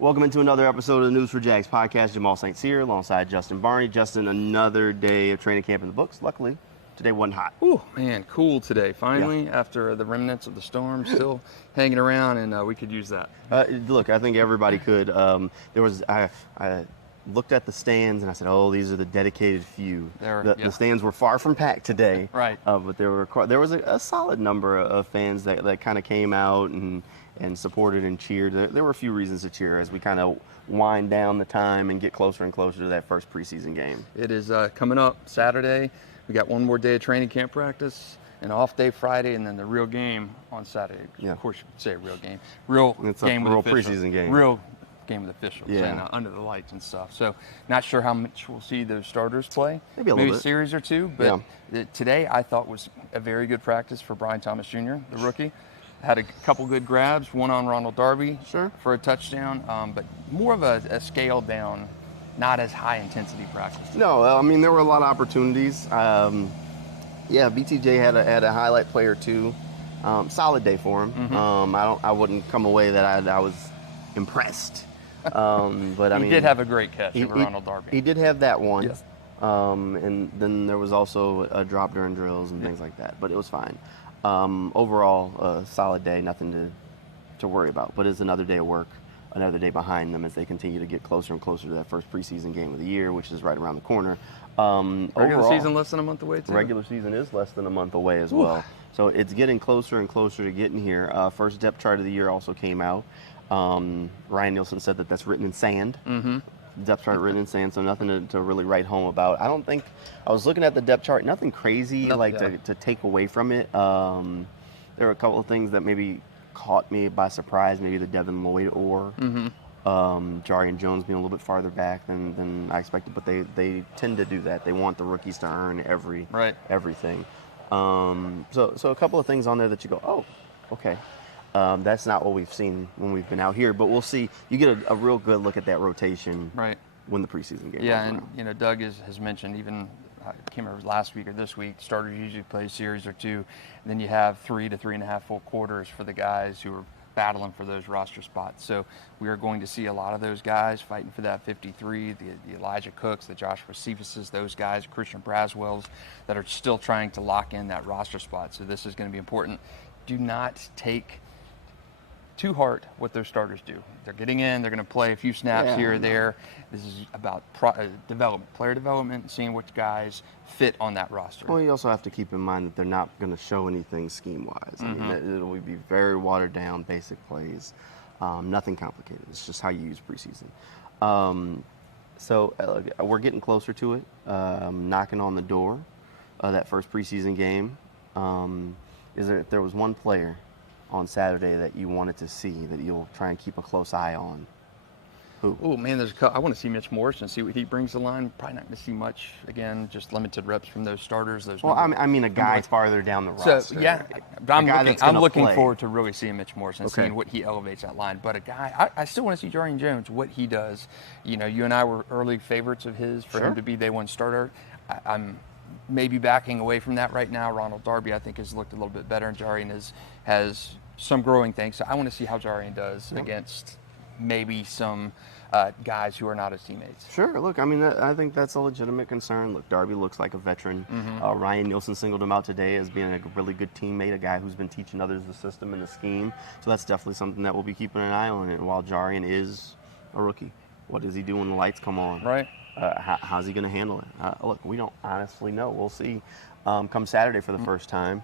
Welcome into another episode of the News4JAGs podcast. Jamal St here alongside Justin Barney. Justin, another day of training camp in the books. Luckily, today wasn't hot. Ooh, man, cool today. Finally, after the remnants of the storm still hanging around, and we could use that. Look, I think everybody could. I looked at the stands and I said, "Oh, these are the dedicated few." The stands were far from packed today, right? But there was a solid number of fans that kind of came out and supported and cheered. There were a few reasons to cheer as we kind of wind down the time and get closer and closer to that first preseason game. It is coming up Saturday. We got one more day of training camp practice, an off day Friday, and then the real game on Saturday. Yeah. Of course, you could say real game. It's game a real with officials. preseason game. Real game with officials, yeah. And under the lights and stuff. So not sure how much we'll see those starters play. Maybe a little bit. A series or two. But today I thought was a very good practice for Brian Thomas Jr., the rookie. Had a couple good grabs, one on Ronald Darby for a touchdown, but more of a scaled down, not as high intensity practice. No, I mean, there were a lot of opportunities. BTJ had a highlight play or two. Solid day for him. Mm-hmm. I wouldn't come away that I was impressed. But I mean, he did have a great catch over Ronald Darby. He did have that one. Yes. And then there was also a drop during drills and things like that, but it was fine. Overall, a solid day, nothing to worry about. But it's another day of work, another day behind them as they continue to get closer and closer to that first preseason game of the year, which is right around the corner. Regular season less than a month away, too? Regular season is less than a month away as well. So it's getting closer and closer to getting here. First depth chart of the year also came out. Ryan Nielsen said that's written in sand. Mm-hmm. Depth chart written in sand, so nothing to really write home about. I don't think, I was looking at the depth chart, nothing crazy to take away from it. There were a couple of things that maybe caught me by surprise, maybe the Devin Lloyd or Jarian Jones being a little bit farther back than I expected, but they tend to do that. They want the rookies to earn everything. So a couple of things on there that you go, oh, okay. That's not what we've seen when we've been out here, but we'll see. You get a real good look at that rotation when the preseason game comes around. Doug has mentioned, even I can't remember last week or this week, starters usually play a series or two, and then you have 3 to 3.5 full quarters for the guys who are battling for those roster spots. So we are going to see a lot of those guys fighting for that 53, the Elijah Cooks, the Joshua Cephas's, those guys, Christian Braswell's, that are still trying to lock in that roster spot. So this is going to be important. Do not take to heart what those starters do. They're getting in, they're going to play a few snaps here or there. This is about development, player development, seeing which guys fit on that roster. Well, you also have to keep in mind that they're not going to show anything scheme-wise. I mean, it'll be very watered down, basic plays, nothing complicated. It's just how you use preseason. So we're getting closer to it, knocking on the door of that first preseason game. If there was one player on Saturday that you wanted to see, that you'll try and keep a close eye on? Who? Oh, man, I want to see Mitch Morris and see what he brings to the line. Probably not going to see much. Again, just limited reps from those starters. I mean a guy farther down the roster. So, but I'm looking forward to really seeing Mitch Morris and seeing what he elevates that line. But a guy, I still want to see Jarian Jones, what he does. You know, you and I were early favorites of his for him to be day one starter. I'm maybe backing away from that right now. Ronald Darby, I think, has looked a little bit better, and Jarian has some growing things. So I want to see how Jarian does against maybe some guys who are not his teammates. Sure. Look, I mean, I think that's a legitimate concern. Look, Darby looks like a veteran. Ryan Nielsen singled him out today as being a really good teammate, a guy who's been teaching others the system and the scheme. So that's definitely something that we'll be keeping an eye on. And while Jarian is a rookie, what does he do when the lights come on? Right. How's he going to handle it? Look, we don't honestly know. We'll see come Saturday for the first time.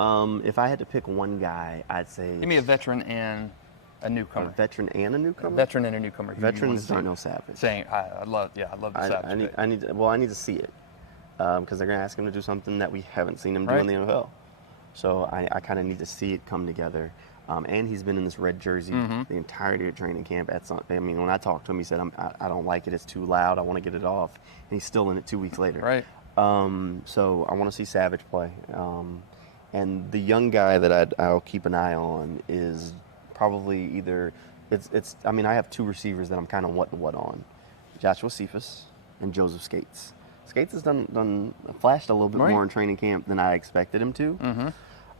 If I had to pick one guy, I'd say... Give me a veteran and a newcomer. A veteran and a newcomer? A veteran and a newcomer. Veterans don't know Savage. I love the Savage. I need to see it because they're going to ask him to do something that we haven't seen him do in the NFL. So I kind of need to see it come together. And he's been in this red jersey the entirety of training camp. When I talked to him, he said, I don't like it. It's too loud. I want to get it off. And he's still in it 2 weeks later. Right. So I want to see Savage play. And the young guy that I'll keep an eye on is probably either I have two receivers that I'm kind of what on. Joshua Cephas and Joseph Skates. Skates has flashed a little bit more in training camp than I expected him to.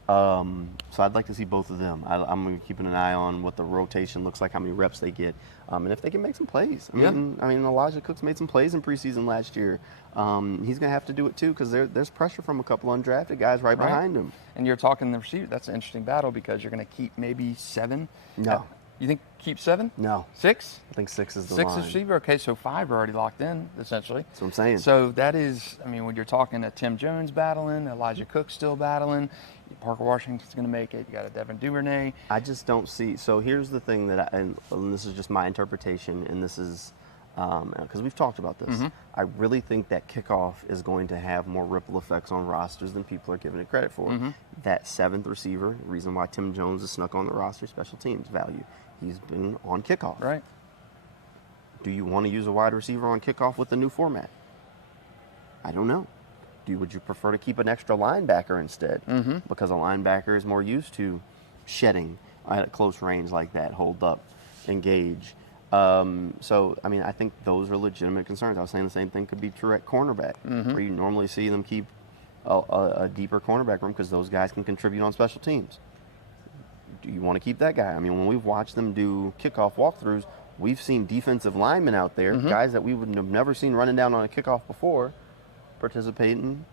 So I'd like to see both of them. I'm going to keep an eye on what the rotation looks like, how many reps they get, and if they can make some plays. I mean, Elijah Cooks made some plays in preseason last year. He's going to have to do it too because there's pressure from a couple undrafted guys right behind him. And you're talking the receiver. That's an interesting battle because you're going to keep maybe 7. No. You think keep 7? No. 6? I think 6 is the 6 line. is receiver. Okay, so 5 are already locked in essentially. That's what I'm saying. So that is, I mean, when you're talking to Tim Jones battling, Elijah Cook still battling, Parker Washington's going to make it. You got a Devin Duvernay. I just don't see. So here's the thing that, and this is just my interpretation, and this is because we've talked about this. I really think that kickoff is going to have more ripple effects on rosters than people are giving it credit for. That 7th receiver, reason why Tim Jones is snuck on the roster, special teams value. He's been on kickoff. Right. Do you want to use a wide receiver on kickoff with the new format? I don't know. Would you prefer to keep an extra linebacker instead? Because a linebacker is more used to shedding at close range like that, hold up, engage. So, I mean, I think those are legitimate concerns. I was saying the same thing could be true at cornerback, where you normally see them keep a deeper cornerback room because those guys can contribute on special teams. Do you want to keep that guy? I mean, when we've watched them do kickoff walkthroughs, we've seen defensive linemen out there, guys that we would have never seen running down on a kickoff before, participating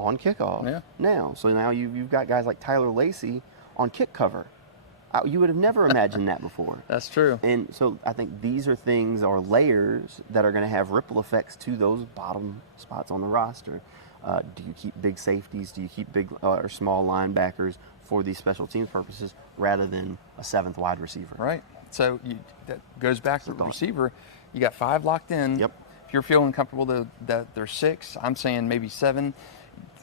on kickoff now. So now you've got guys like Tyler Lacey on kick cover. You would have never imagined that before. That's true. And so I think these are things or layers that are going to have ripple effects to those bottom spots on the roster. Do you keep big safeties? Do you keep big or small linebackers for these special teams purposes rather than a 7th wide receiver? Right. So that goes back to the receiver. You got 5 locked in. Yep. If you're feeling comfortable that there's 6, I'm saying maybe 7.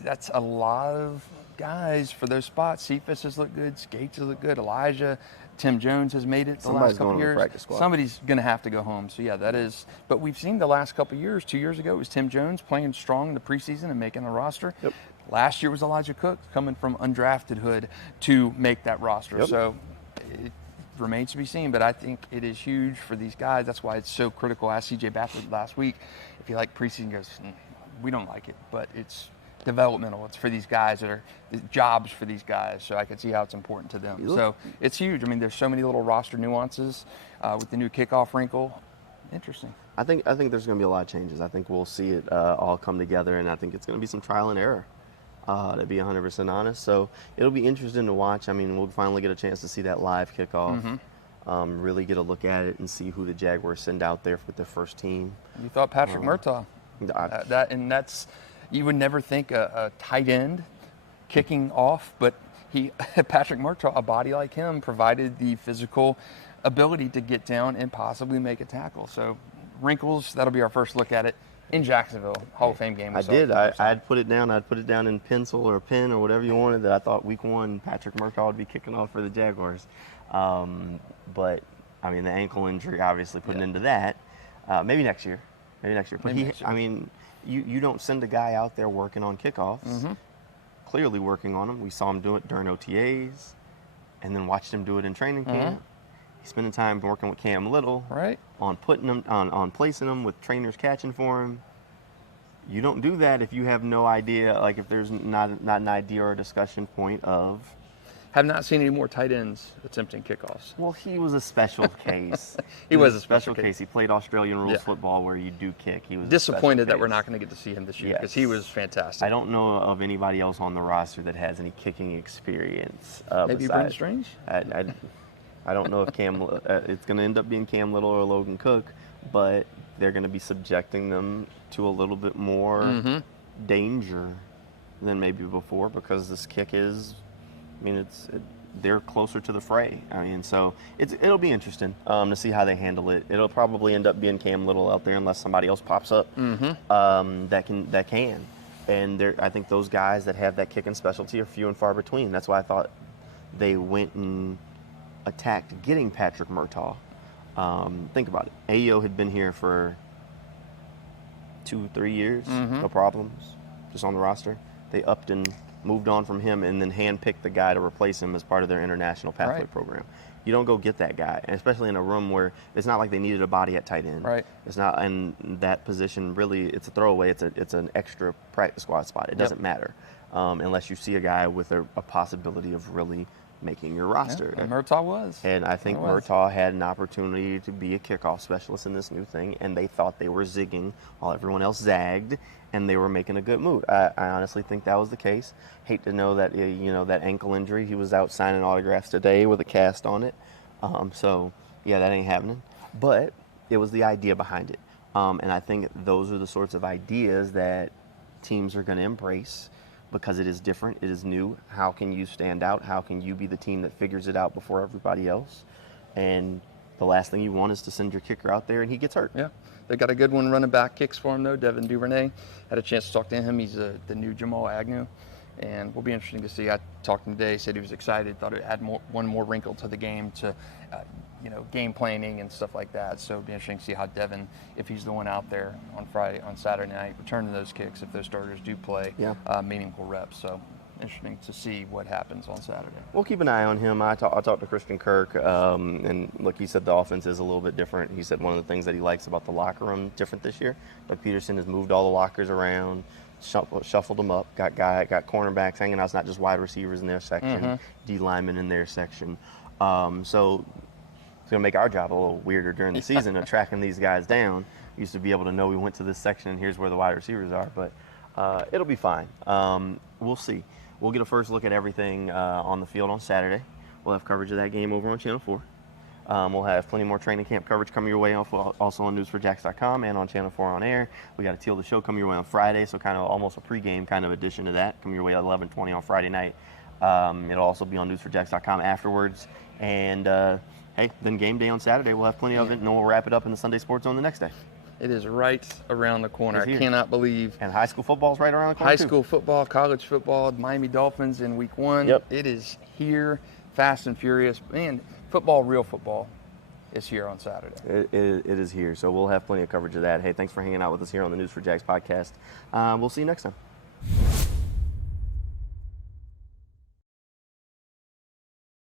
That's a lot of guys for those spots. Cephas has looked good. Skates has looked good. Elijah, Tim Jones has made it the last couple of years. Practice squad. Somebody's going to have to go home. So, yeah, that is. But we've seen the last couple of years. 2 years ago, it was Tim Jones playing strong in the preseason and making the roster. Yep. Last year was Elijah Cook coming from undrafted hood to make that roster. Yep. So it remains to be seen. But I think it is huge for these guys. That's why it's so critical. I asked C.J. Baffert last week if he liked preseason. He goes, we don't like it, but it's developmental. It's for these guys that are jobs for these guys, so I can see how it's important to them. So it's huge. I mean, there's so many little roster nuances with the new kickoff wrinkle. Interesting. I think there's going to be a lot of changes. I think we'll see it all come together, and I think it's going to be some trial and error, to be 100% honest. So it'll be interesting to watch. I mean, we'll finally get a chance to see that live kickoff, really get a look at it and see who the Jaguars send out there with their first team. You thought Patrick Murtaugh. That's you would never think a tight end kicking off, but Patrick Murtaugh, a body like him, provided the physical ability to get down and possibly make a tackle. So wrinkles, that'll be our first look at it in Jacksonville Hall of Fame game. I'd put it down. I'd put it down in pencil or pen or whatever you wanted. That I thought week 1 Patrick Murtaugh would be kicking off for the Jaguars. But I mean, the ankle injury obviously put an end to that. Maybe next year. But I mean, you don't send a guy out there working on kickoffs. Clearly working on them. We saw him do it during OTAs, and then watched him do it in training camp. He's spending time working with Cam Little, on putting them on placing them with trainers catching for him. You don't do that if you have no idea, like if there's not an idea or a discussion point of. Have not seen any more tight ends attempting kickoffs. Well, he was a special case. He was a special case. He played Australian rules football where you do kick. He was disappointed that we're not going to get to see him this year because he was fantastic. I don't know of anybody else on the roster that has any kicking experience. Maybe Brent Strange? I don't know if it's going to end up being Cam Little or Logan Cook, but they're going to be subjecting them to a little bit more danger than maybe before because this kick is. I mean, they're closer to the fray. I mean, so it'll be interesting to see how they handle it. It'll probably end up being Cam Little out there unless somebody else pops up that can. And I think those guys that have that kicking specialty are few and far between. That's why I thought they went and attacked getting Patrick Murtaugh. Think about it. Ayo had been here for 2-3 years, no problems, just on the roster. They upped and moved on from him and then handpicked the guy to replace him as part of their international pathway program. You don't go get that guy, and especially in a room where it's not like they needed a body at tight end. It's not, and that position really, it's a throwaway. It's an extra practice squad spot. It doesn't matter. unless you see a guy with a possibility of really making your roster. And Murtaugh was. And I think Murtaugh had an opportunity to be a kickoff specialist in this new thing, and they thought they were zigging while everyone else zagged, and they were making a good move. I honestly think that was the case. Hate to know that, that ankle injury. He was out signing autographs today with a cast on it. So, yeah, that ain't happening. But it was the idea behind it. And I think those are the sorts of ideas that teams are going to embrace, because it is different, it is new. How can you stand out? How can you be the team that figures it out before everybody else? And the last thing you want is to send your kicker out there and he gets hurt. Yeah, they got a good one running back kicks for him though. Devin Duvernay, had a chance to talk to him. He's the new Jamal Agnew, and will be interesting to see. I talked to him today. Said he was excited. Thought it had one more wrinkle to the game to, game planning and stuff like that. So it'll be interesting to see how Devin, if he's the one out there on Saturday night, returning those kicks if those starters do play meaningful reps. So interesting to see what happens on Saturday. We'll keep an eye on him. I talked to Christian Kirk, and look, he said the offense is a little bit different. He said one of the things that he likes about the locker room different this year. Doug Peterson has moved all the lockers around, shuffled them up, got cornerbacks hanging out. It's not just wide receivers in their section, D linemen in their section. So it's going to make our job a little weirder during the season of tracking these guys down. Used to be able to know we went to this section and here's where the wide receivers are, but it'll be fine. We'll see. We'll get a first look at everything on the field on Saturday. We'll have coverage of that game over on Channel 4. We'll have plenty more training camp coverage coming your way also on News4JAGs.com and on Channel 4 on air. We got a Teal the Show coming your way on Friday, so kind of almost a pregame kind of edition of that coming your way at 11:20 on Friday night. It'll also be on News4JAGs.com afterwards. And hey, then game day on Saturday. We'll have plenty of it, and then we'll wrap it up in the Sunday Sports Zone the next day. It is right around the corner. I cannot believe. And high school football is right around the corner. High school football, college football, Miami Dolphins in week 1. Yep. It is here, fast and furious. Man, football, real football, is here on Saturday. It is here. So we'll have plenty of coverage of that. Hey, thanks for hanging out with us here on the News4JAGs podcast. We'll see you next time.